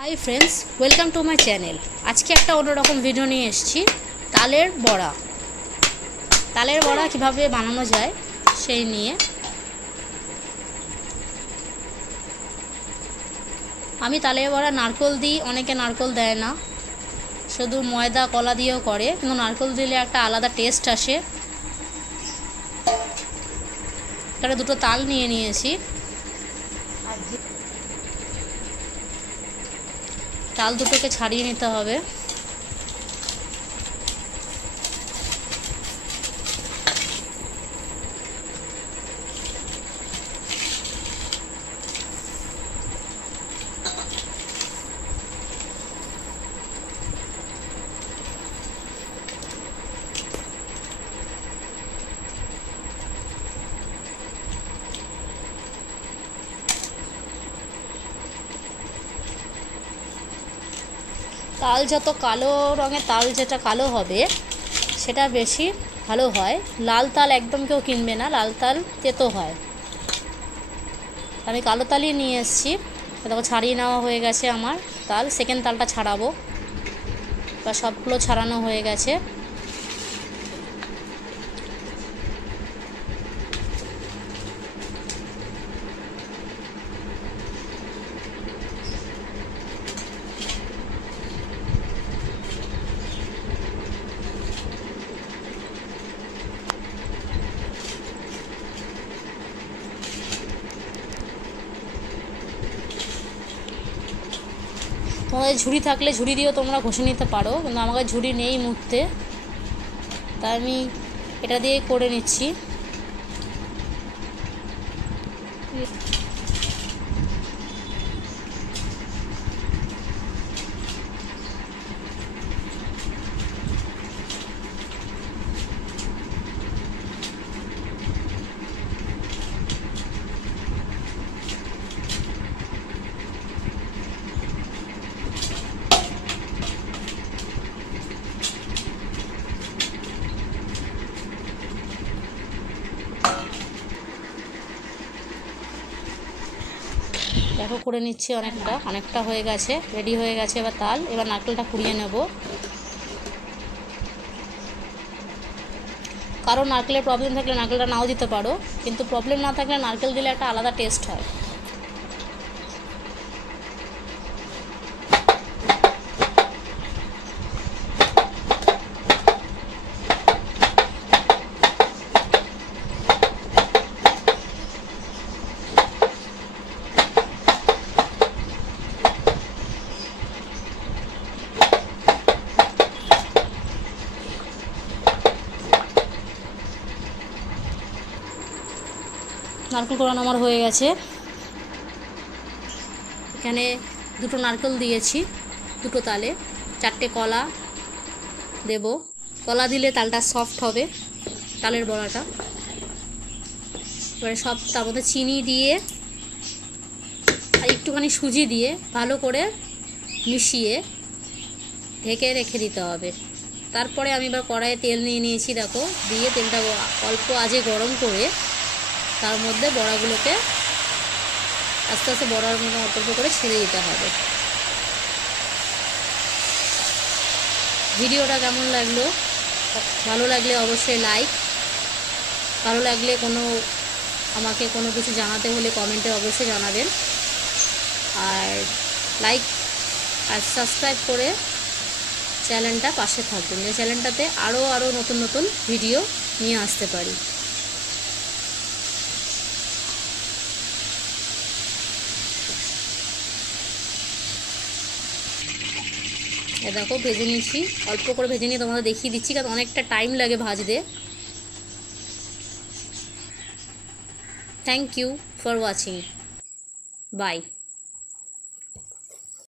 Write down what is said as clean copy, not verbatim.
Hi friends, welcome to my channel. আজকে একটা অন্যরকম ভিডিও নিয়ে এসেছি। তালের বড়া কিভাবে বানানো যায় সেই নিয়ে। আমি তালের বড়া নারকেল দিই, অনেকে নারকেল দেয় না, শুধু ময়দা কলা দিয়েও করে, কিন্তু নারকেল দিলে একটা আলাদা টেস্ট আসে। এখানে দুটো তাল নিয়ে নিয়েছি। তাল দুটোকে ছাড়িয়ে নিতে হবে। তাল যত কালো রঙের তাল, যেটা কালো হবে সেটা বেশি ভালো হয়। লাল তাল একদম কেউ কিনবে না, লাল তাল তেতো হয়। আমি কালো তালই নিয়ে এসেছি। দেখো ছাড়িয়ে নেওয়া হয়ে গেছে আমার তাল। সেকেন্ড তালটা ছাড়াবো, বা সবগুলো ছাড়ানো হয়ে গেছে। তোমাদের ঝুড়ি থাকলে ঝুড়ি দিয়েও তোমরা ঘষে নিতে পারো, কিন্তু আমার কাছে ঝুড়ি নেই মুহূর্তে, তাই আমি এটা দিয়েই করে নিচ্ছি। দেখো করে নিচ্ছি, অনেকটা হয়ে গেছে, রেডি হয়ে গেছে। এবার তাল, এবার নারকেলটা কুড়িয়ে নেব। কারো নারকেলের প্রবলেম থাকলে নারকেলটা নাও দিতে পারো, কিন্তু প্রবলেম না থাকলে নারকেল দিলে একটা আলাদা টেস্ট হয়। নারকেল কোড়ানো আমার হয়ে গেছে। এখানে দুটো নারকেল দিয়েছি, দুটো তালে। 4টে কলা দেব। কলা দিলে তালটা সফট হবে, তালের বড়াটা। এবারে সব তার মধ্যে চিনি দিয়ে আর একটুখানি সুজি দিয়ে ভালো করে মিশিয়ে ঢেকে রেখে দিতে হবে। তারপরে আমি এবার কড়াইয়ে তেল নিয়ে নিয়েছি, দেখো, দিয়ে তেলটা অল্প আঁচে গরম করে তার মধ্যে বড়াগুলোকে আস্তে আস্তে বড়ার মতো অল্প অল্প করে ছেড়ে দিতে হবে। ভিডিওটা কেমন লাগলো? ভালো লাগলে অবশ্যই লাইক, ভালো লাগলে আমাকে কোনো কিছু জানাতে হলে কমেন্টে অবশ্যই জানাবেন। আর লাইক আর সাবস্ক্রাইব করে চ্যানেলটা পাশে থাকবেন, যে চ্যানেলটাতে আরও নতুন নতুন ভিডিও নিয়ে আসতে পারি। দেখো ভেজে নিচ্ছি, অল্প করে ভেজে নিয়ে তোমাদের দেখিয়ে দিচ্ছি, কারণ অনেকটা টাইম লাগে ভাজতে। Thank you for watching, by.